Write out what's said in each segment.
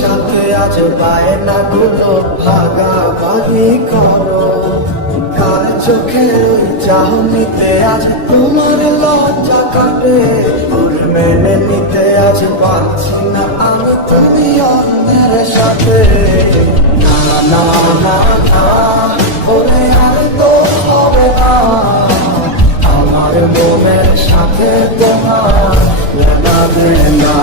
সাথে আজ বায়না গুলো ভাগাভাগি করো। কার চোখের ওই চাহনিতে আজ তোমার লজ্জা কাটে? ওর মেনে নিতে আজ পারছি না আমি তুমি অন্যের সাথে। না না না না আর তো হবে না। আমার মনের সাথে তোমার লাগাবে না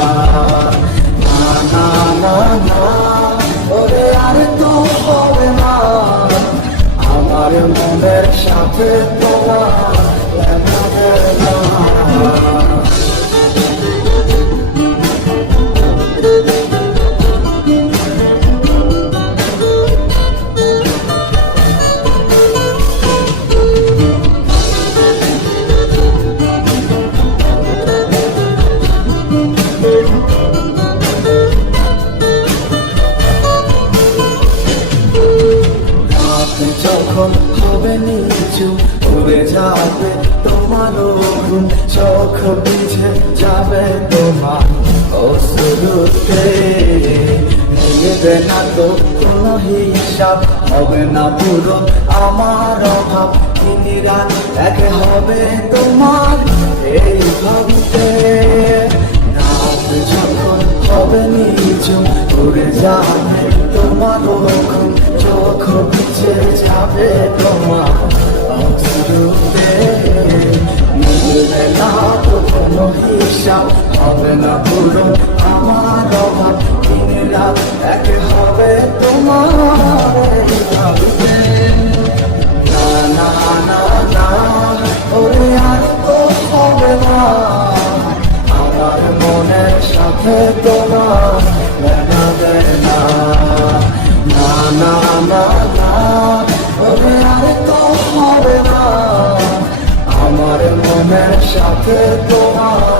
যখন হবে নিচু উড়ে যাবে তোমার ঘুম চোখ বিঝে যাবে তোমার অসুরতে মিলবে না তো কোনো হিসাব, হবে না পুরো আমার অভাব। কিনিরা এক হবে তোমার এই ভাবতে। রাত যখন হবে নিচু উড়ে যাবে যাবে তোমার অশ্রুতে কোনো হিসাব হবে না পুরো আমার অভাব দিন রাত এক হবে তোমার ভাবতে না না না না ওরে না আমার মনের সাথে তোমার সাথে তোমার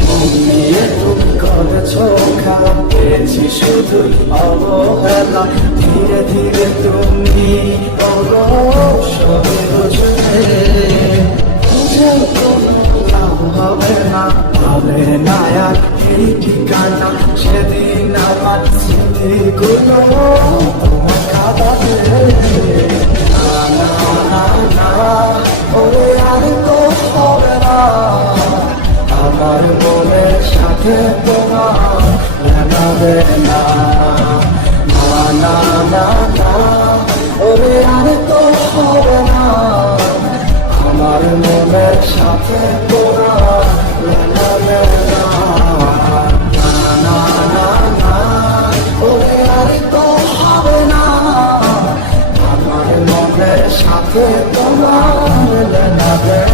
তুমি করেছ পেয়েছি শুধুই অবহেলা। ধীরে ধীরে তুমি বলো সবে বুঝবে বুঝেও কোনো হবে না। হবে না আর এই ঠিকানা, সেদিন আমার স্মৃতিগুলো না না আর তো হবে না। আমার মনের সাথে তোমার লাগাবে না না না না ওরে আর তো হবে না আমার মনের সাথে তোমার লাগাবে না না না না না ওরে আর তো হবে না আমার মনের সাথে তোমার লাগাবে